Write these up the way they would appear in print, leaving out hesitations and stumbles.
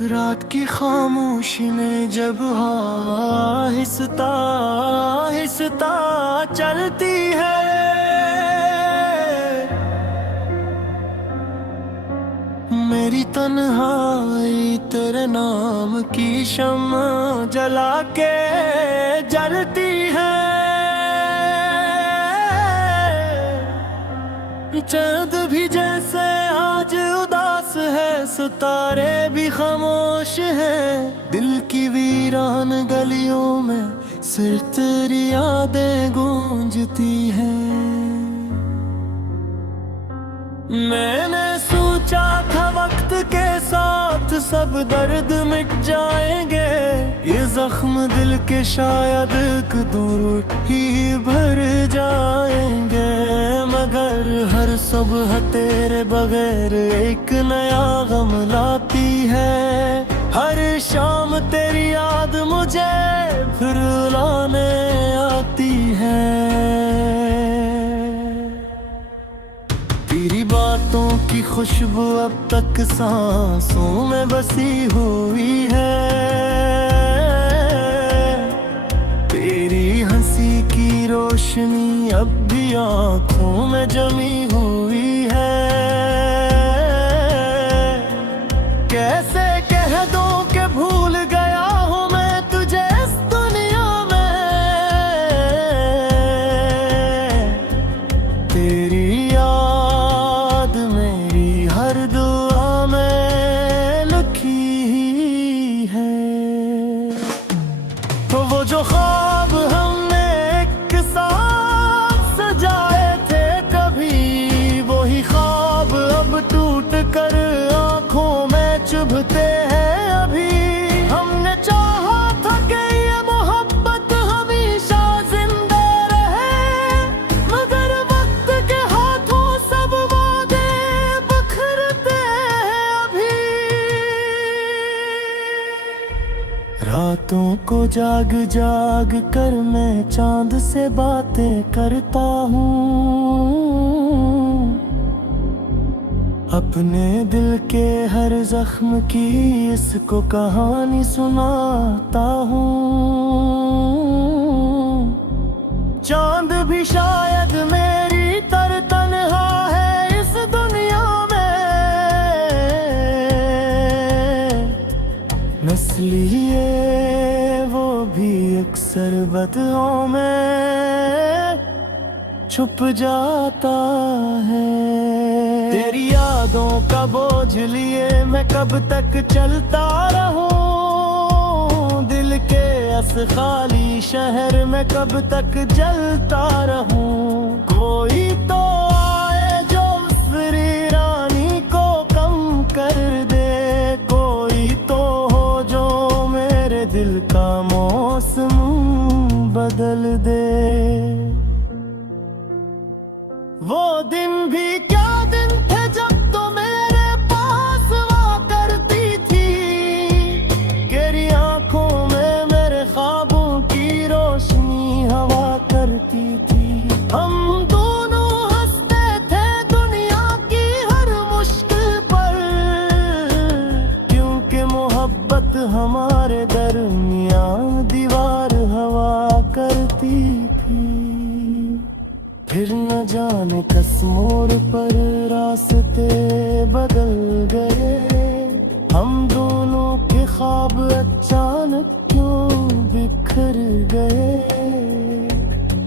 रात की खामोशी में जब आहिस्ता आहिस्ता चलती है, मेरी तन्हाई तेरे नाम की शम्मा जला के जलती है। चांद भी जैसे आज उदास है, सितारे भी खामोश हैं, दिल की वीरान गलियों में सिर्फ तेरी यादें गूंजती हैं। मैंने सोचा था वक्त के साथ सब दर्द मिट जाएंगे, ये जख्म दिल के शायद एक दूर ही भर जाएंगे, मगर हर सुबह तेरे बगैर एक नया गम लाती है। हर शाम तेरी याद मुझे फिर रुलाने आती है। तेरी बातों की खुशबू अब तक सांसों में बसी हुई है, तेरी हंसी की रोशनी अब भी आँखों में जमी हुई है। कैसे कह दूं कि भूल गया हूँ मैं तुझे इस दुनिया में, तेरी याद मेरी हर दुआ में लिखी है। तो वो जो ख्वाब हमने एक साथ सजाए थे कभी, वही ख्वाब अब टूट कर आंखों में चुभते हैं अभी। हमने चाहा था कि ये मोहब्बत हमेशा जिंदा रहे, मगर वक्त के हाथों सब वादे बिखरते हैं अभी। रातों को जाग जाग कर मैं चांद से बातें करता हूँ, अपने दिल के हर जख्म की इसको कहानी सुनाता हूँ। चांद भी शायद मेरी तरह तन्हा है इस दुनिया में, इसलिए वो भी अक्सर बदलों में छुप जाता है। तेरी यादों का बोझ लिए मैं कब तक चलता रहूं, दिल के इस खाली शहर में कब तक जलता रहूं। कोई तो आए जो उस वीरानी को कम कर दे, कोई तो हो जो मेरे दिल का मौसम बदल दे। वो दिन भी क्या दिन थे जब तो मेरे पास हुआ करती थी, तेरी आंखों में मेरे ख्वाबों की रोशनी हवा करती थी। हम दोनों हंसते थे दुनिया की हर मुश्किल पर, क्योंकि मोहब्बत हमारे दरमियान दीवार हवा करती थी। फिर न जाने किस मोड़ पर रास्ते बदल गए, हम दोनों के ख्वाब अचानक क्यों बिखर गए।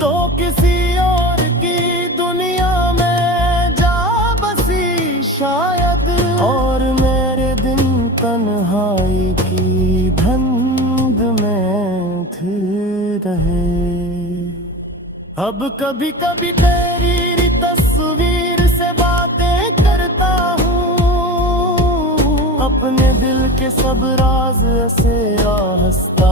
तो किसी और की दुनिया में जा बसी शायद, और मेरे दिन तन्हाई की धुंध में थे रहे। अब कभी कभी तेरी तस्वीर से बातें करता हूँ, अपने दिल के सब राज ऐसे आहिस्ता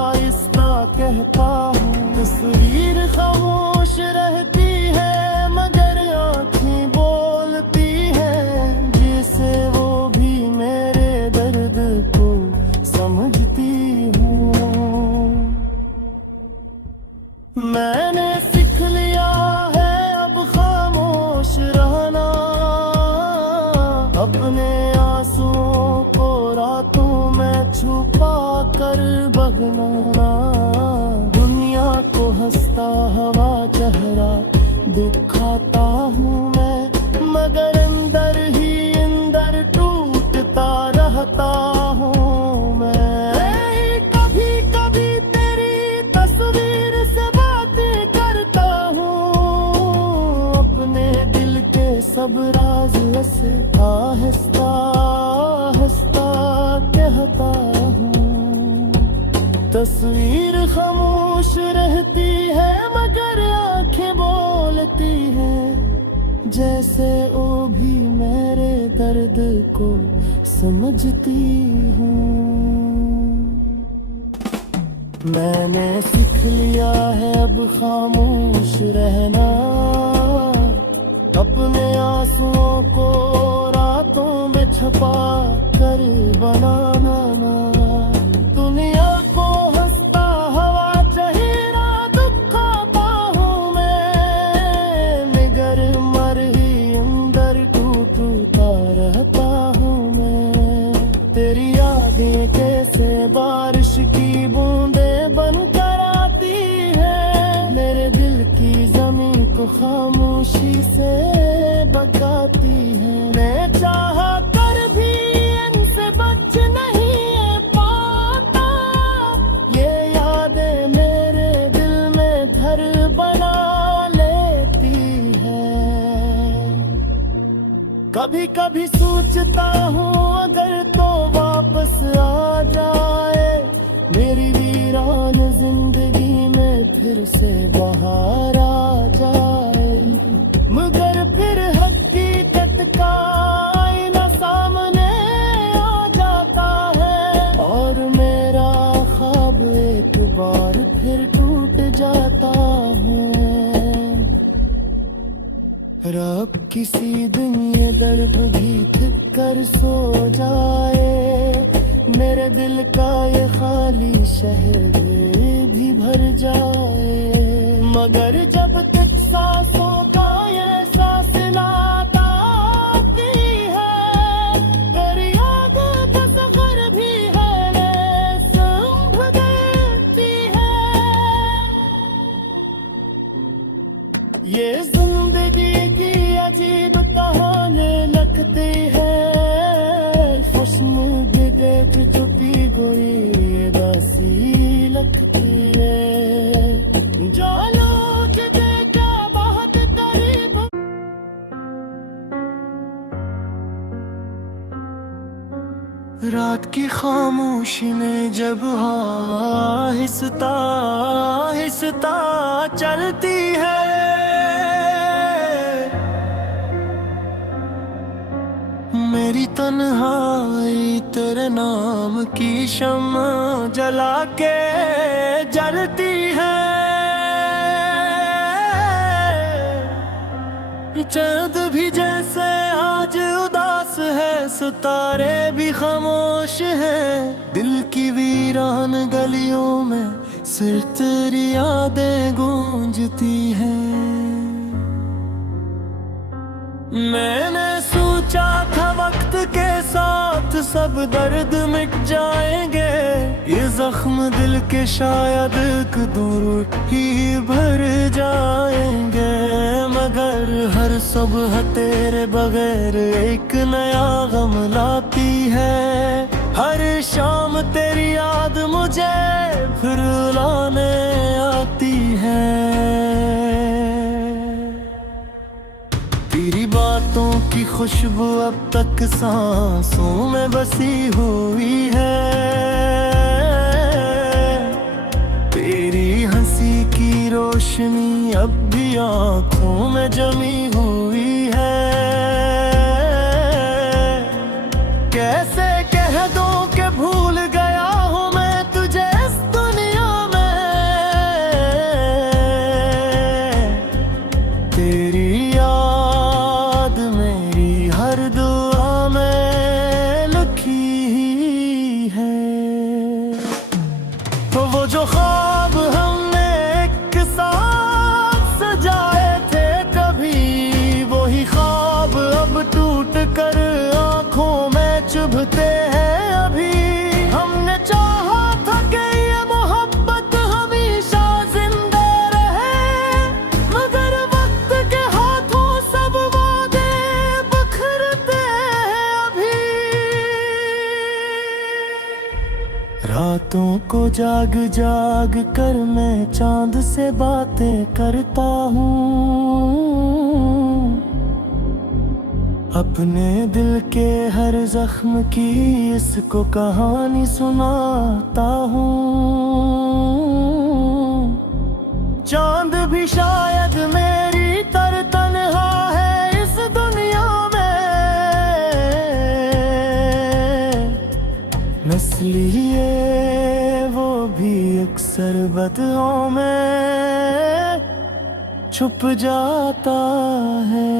आहिस्ता कहता हूँ। तस्वीर खामोश रहती है मगर आँखें बोलती हैं, जिसे वो भी मेरे दर्द को समझती हूँ। मैंने सीख लिया है अब पर बगलाना, दुनिया को हंसता हवा चेहरा दिखाता हूँ मैं, मगर अंदर ही अंदर टूटता रहता हूँ मैं। कभी कभी तेरी तस्वीर से बातें करता हूँ, अपने दिल के सब राज ऐसे आहिस्ता आहिस्ता कहता हूँ। तस्वीर खामोश रहती है मगर आंखें बोलती हैं, जैसे वो भी मेरे दर्द को समझती हूँ। मैंने सीख लिया है अब खामोश रहना, अपने आंसुओं को रातों में छुपा कर बनाना। दुनिया को हंसता हवा चेहरा दिखाता हूँ मैं, मगर मर ही अंदर टूटता रहता हूँ मैं। तेरी यादें कैसे बारिश की बूंदें बनकर आती है, मेरे दिल की जमीन को खामोशी से बगाती है। मैं चाहा कर भी इनसे बच नहीं पाता, ये यादें मेरे दिल में घर बना लेती है। कभी कभी सोचता हूँ अगर तो वापस आ जाए, मेरी वीरान जिंदगी में फिर से बहार आ जाए, मगर फिर हकीकत का आईना सामने आ जाता है, और मेरा ख्वाब एक बार फिर टूट जाता है। रब किसी दिन ये दर्द भी थिक कर सो जाए, मेरे दिल का ये खाली शहर भी भर जाए, मगर जब तक सांसों का ये सिलसिलाता आती है, तेरी याद का सफर भी है संभ देती है। ये जिंदगी की अजीब कहानी लगती है, हुस्न भी देख चुकी गोरी दासी लगती है। जानो तुझे क्या बहुत करीब। रात की खामोशी में जब आहिस्ता आहिस्ता चलती है, मेरी तन्हाई तेरे नाम की शम्मा जला के जलती है। चांद भी जैसे आज उदास है, सितारे भी खामोश हैं, दिल की वीरान गलियों में सिर्फ तेरी यादें गूंजती हैं। मैंने सोचा था वक्त के साथ सब दर्द मिट जाएंगे, ये जख्म दिल के शायद एक दूर ही भर जाएंगे, मगर हर सुबह तेरे बगैर एक नया गम लाती है। हर शाम तेरी याद मुझे फिर रुलाने आती है। तेरी बातों की खुशबू अब तक सांसों में बसी हुई है, तेरी हंसी की रोशनी अब भी आँखों में जमी हुई है। कैसे कह दूं कि भूल गया हूँ मैं तुझे इस दुनिया में, तेरी याद मेरी हर दुआ में लिखी है। तो वो जो ख्वाब हमने एक साथ सजाए थे कभी, रातों को जाग जाग कर मैं चांद से बातें करता हूँ, अपने दिल के हर जख्म की इसको कहानी सुनाता हूँ। चांद भी शायद मेरी तरह तन्हा है इस दुनिया में, इसलिए वो भी अक्सर बदलों में छुप जाता है।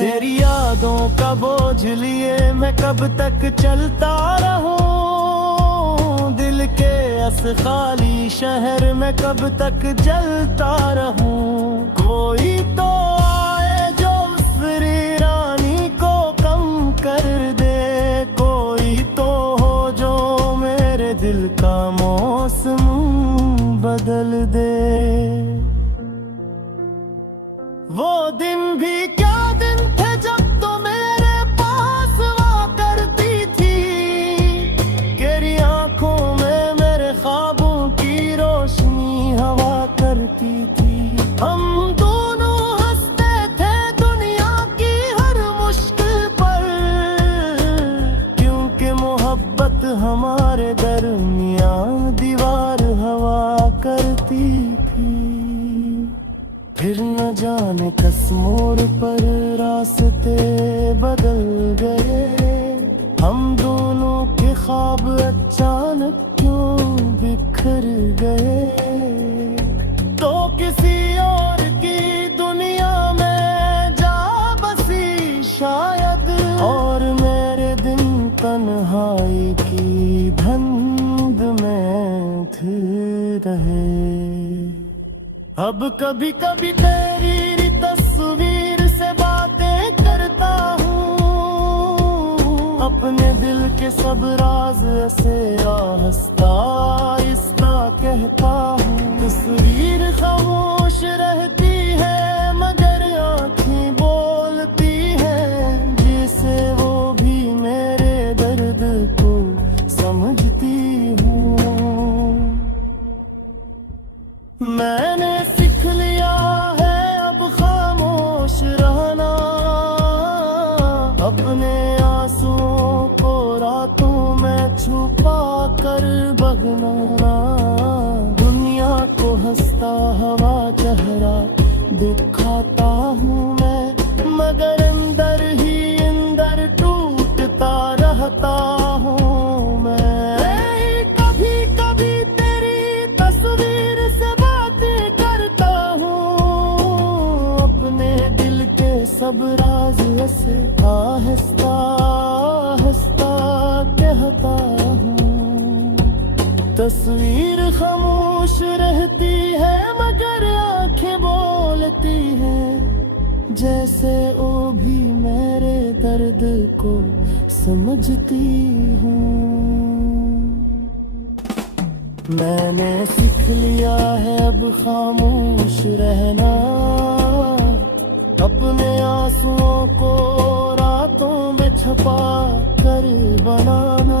तेरी यादों का बोझ लिए मैं कब तक चलता रहूं, दिल के इस खाली शहर में कब तक जलता रहूं। कोई तो आए जो उस वीरानी को कम कर दे, कोई तो हो जो मेरे दिल का मौसम बदल दे। वो दिन भी क्या दिन थे जब तो मेरे पास हुआ करती थी, तेरी आंखों में मेरे ख्वाबों की रोशनी हवा करती थी। हम दोनों हंसते थे दुनिया की हर मुश्किल पर, क्योंकि मोहब्बत हमारे दरमियान दीवार हवा करती थी। फिर न जाने किस मोड़ पर रास्ते बदल गए, हम दोनों के ख्वाब अचानक क्यों बिखर गए। तो किसी और की दुनिया में जा बसी शायद, और मेरे दिन तन्हाई की धुंध में धिर रहे। अब कभी कभी तेरी तस्वीर से बातें करता हूँ, अपने दिल के सब राज ऐसे आहिस्ता आहिस्ता कहता हूँ। तस्वीर खामोश रहती है मगर आँखें बोलती हैं, जिसे वो भी मेरे दर्द को समझती हूँ। मैंने सीख लिया है अब खामोश रहना, अपने आंसुओं को रातों में छुपा कर बगना। दुनिया को हंसता हुआ चेहरा दिखाता हूँ मैं, मगर अंदर ही अंदर टूटता रहता हूँ मैं। कभी कभी तेरी तस्वीर से सब राज ऐसे आहिस्ता आहिस्ता कहता हूँ। तस्वीर खामोश रहती है मगर आंखें बोलती हैं, जैसे वो भी मेरे दर्द को समझती हूँ। मैंने सीख लिया है अब खामोश रहना, अपने आंसुओं को रातों में छुपा कर बनाना।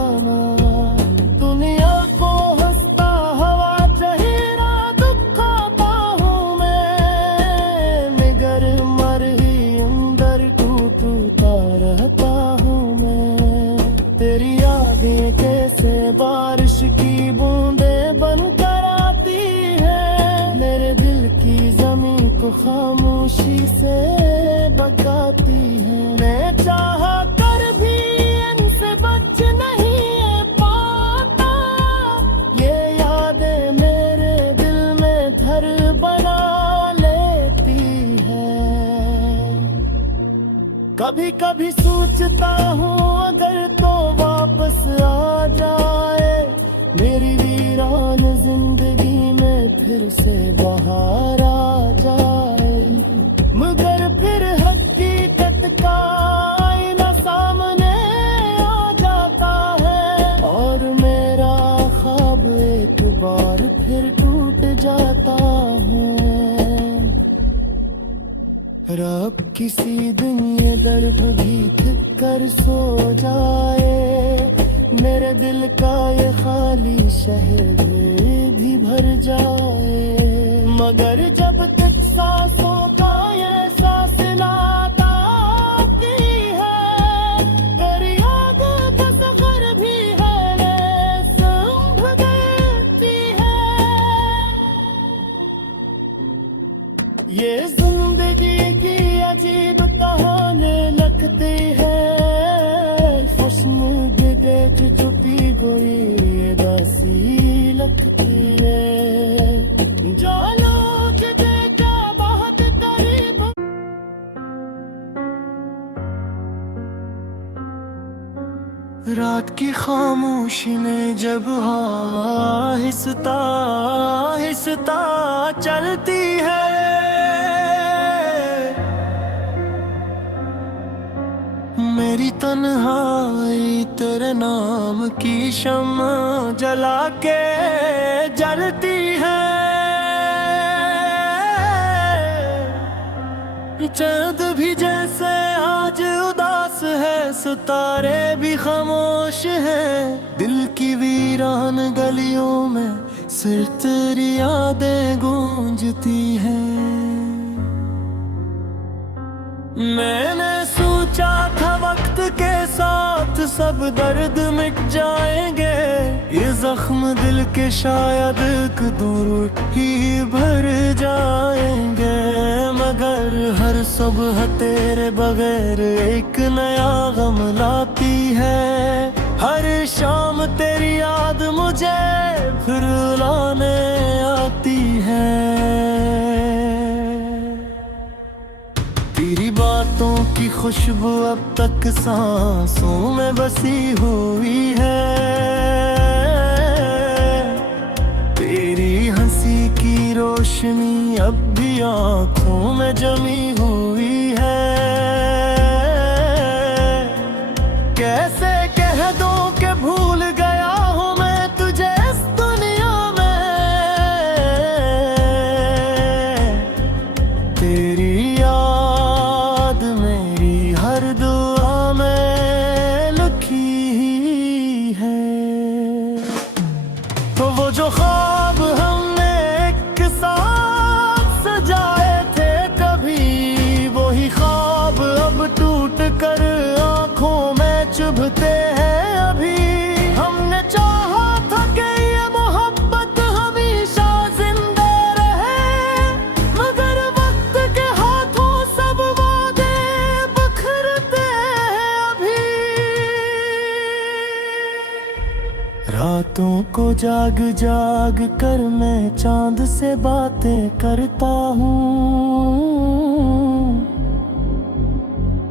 दुनिया को हंसता हवा चेहरा दिखाता हूँ मैं, मगर मर ही अंदर टूटता रहता हूँ मैं। तेरी यादें कैसे बारिश की बूंदें बनकर आती है, मेरे दिल की जमीन को खामोशी से बगाती है। मैं चाहा कर भी इनसे बच नहीं पाता, ये यादें मेरे दिल में घर बना लेती है। कभी कभी सोचता हूँ अगर तो वापस आ जाए, मेरी वीरान जिंदगी में फिर से बहार आ जाए। मगर फिर हकीकत का आईना सामने आ जाता है, और मेरा ख्वाब एक बार फिर टूट जाता है। रब किसी दिन ये दर्द भी थिक कर सो जाए, मेरे दिल का ये खाली शहर भी भर जाए। मगर जब तक सांसों का ये फासला आती है, तेरी याद का सफर भी है संभ देती है। ये जिंदगी की अजीब कहानी लगती है, खुशनुद देख चुपी कोई दासी लगती है। जानो कि देखा बहुत करीब। रात की खामोशी ने जब आहिस्ता आहिस्ता चलती है, मेरी तन्हाई तेरे नाम की शम्मा जला के जलती है। चांद भी जैसे आज उदास है, सितारे भी खामोश हैं, दिल की वीरान गलियों में सिर्फ तेरी यादें गूंजती हैं। मैंने सोचा था वक्त के साथ सब दर्द मिट जाएंगे, ये जख्म दिल के शायद एक दूर ही भर जाएंगे। मगर हर सुबह तेरे बगैर एक नया गम लाती है, हर शाम तेरी याद मुझे फिर रुलाने आती है। तेरी बातों की खुशबू अब तक सांसों में बसी हुई है, तेरी हंसी की रोशनी अब भी आँखों में जमी हुई है। कैसे कह दूं कि भूल गया हूँ मैं तुझे इस दुनिया में, तेरी याद मेरी हर दुआ में लिखी है। तो वो जो ख्वाब हमने एक साथ सजाए थे कभी, वही ख्वाब अब टूट कर आँखों में चुभते हैं अभी। हमने चाहा था कि ये मोहब्बत हमेशा जिंदा रहे, मगर वक्त के हाथों सब वादे बिखरते हैं अभी। रातों को जाग जाग कर मैं चांद से बातें करता हूँ,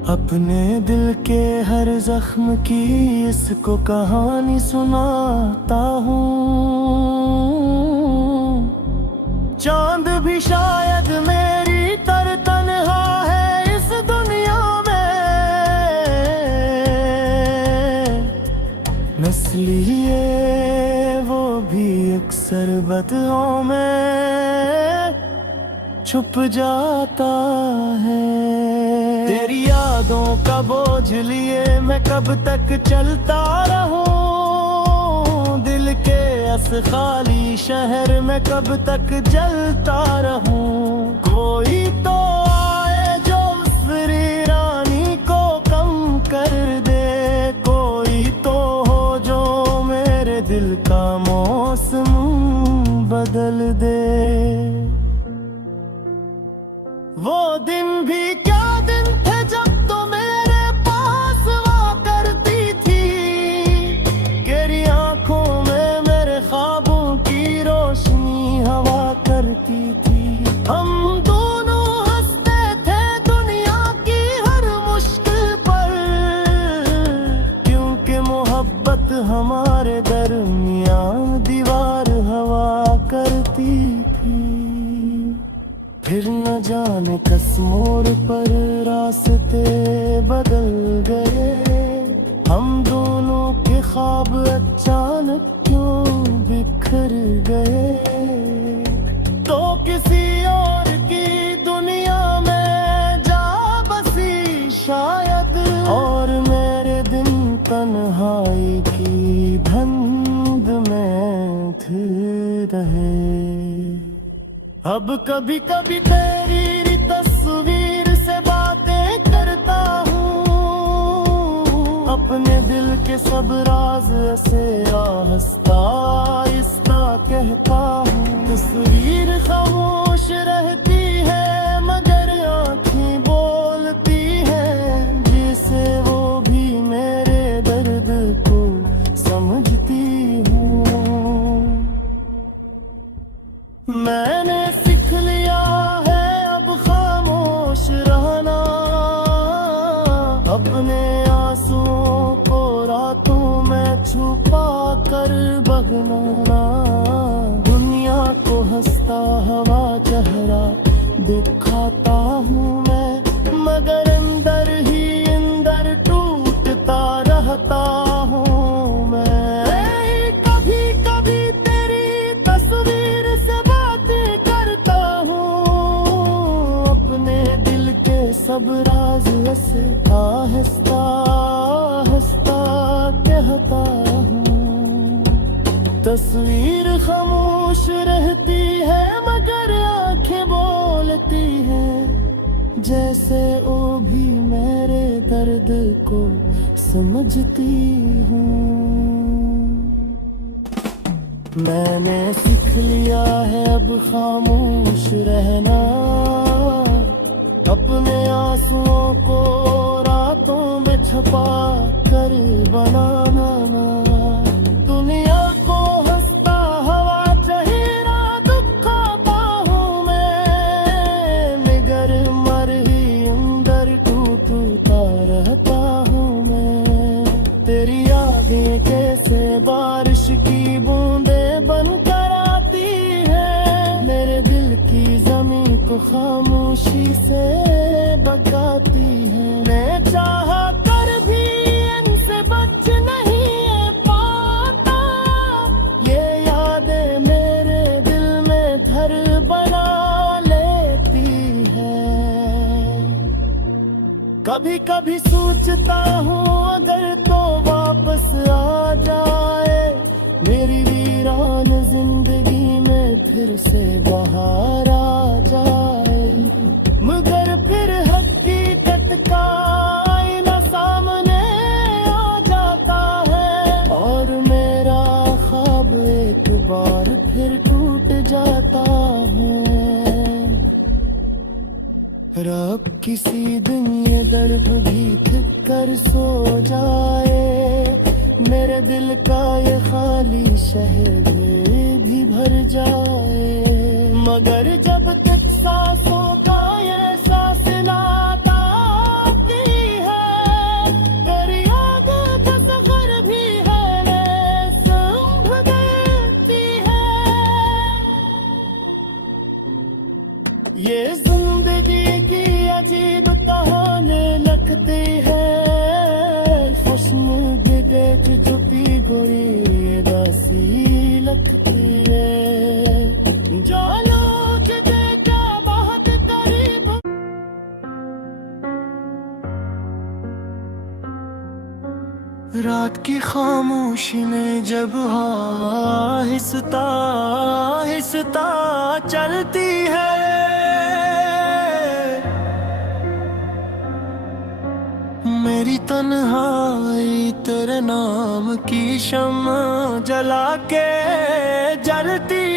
अपने दिल के हर जख्म की इसको कहानी सुनाता हूँ। चांद भी शायद मेरी तरह तन्हा है इस दुनिया में, इसलिए वो भी अक्सर बदलों में छुप जाता है। तेरी यादों का बोझ लिए मैं कब तक चलता रहूं, दिल के इस खाली शहर में कब तक जलता रहूं। कोई तो आए जो उस वीरानी को कम कर दे, कोई तो हो जो मेरे दिल का मौसम बदल दे। वो दिन भी क्या दिन थे जब तो मेरे पास हुआ करती थी, तेरी आंखों में मेरे ख्वाबों की रोशनी हवा करती थी। हम दोनों हंसते थे दुनिया की हर मुश्किल पर, क्योंकि मोहब्बत हमारे दरमियान दीवार हवा करती थी। फिर न जाने किस मोड़ पर रास्ते बदल गए, हम दोनों के ख्वाब अचानक क्यों बिखर गए। तो किसी और की दुनिया में जा बसी शायद, और मेरे दिन तन्हाई की रहे। अब कभी कभी तेरी तस्वीर से बातें करता हूँ, अपने दिल के सब राज ऐसे आहिस्ता आहिस्ता कहता हूँ। तस्वीर खामोश रहती है मगर आँखें बोलती है, जिसे वो भी मेरे दर्द को समझती हूँ। मैंने सीख लिया है अब खामोश रहना, अपने आंसुओं को रातों में छुपा कर बगना। दुनिया को हंसता हुआ चेहरा दिखाता हूँ मैं, मगर अंदर ही अंदर टूटता रहता हूँ मैं। कभी कभी तेरी तस्वीर से बातें करता हूँ, अपने दिल के सब राज ऐसे आहिस्ता आहिस्ता कहता हूँ। तस्वीर खामोश रहती है मगर आंखें बोलती हैं, जैसे वो भी मेरे दर्द को समझती हूँ। मैंने सीख लिया है अब खामोश रहना, अपने आंसुओं को रातों में छुपा कर बनाना। दुनिया को हंसता हुआ चेहरा दिखाता हूँ मैं, मगर मर ही अंदर टूटता रहता हूँ मैं। तेरी यादें कैसे बारिश की बूंदें बनकर आती है, मेरे दिल की जमीन को खामोशी से बगाती है। मैं चाहा कर भी इनसे बच नहीं पाता, ये यादें मेरे दिल में घर बना लेती है। कभी कभी सोचता हूँ अगर तो वापस आ जाए, मेरी वीरान जिंदगी में फिर से बहार आ जाए। मगर फिर हकीकत का आईना सामने आ जाता है, और मेरा ख्वाब एक बार फिर टूट जाता है। रब किसी दिन ये दर्द भी थिक कर सो जाए, मेरे दिल का ये खाली शहर भी भर जाए। मगर जब तक सांसों का ये सांस लाता आती है, तेरी याद तस्वीर भी है संभ देती है। ये जिंदगी की अजीब कहानी लगती है, खुशनुद देख चुपी गोरी दासी लगती है। जो लोग देखा बहुत करीब, रात की खामोशी में जब आहिस्ता आहिस्ता चलती है, मेरी तन्हाई तेरे नाम की शम्मा जला के जलती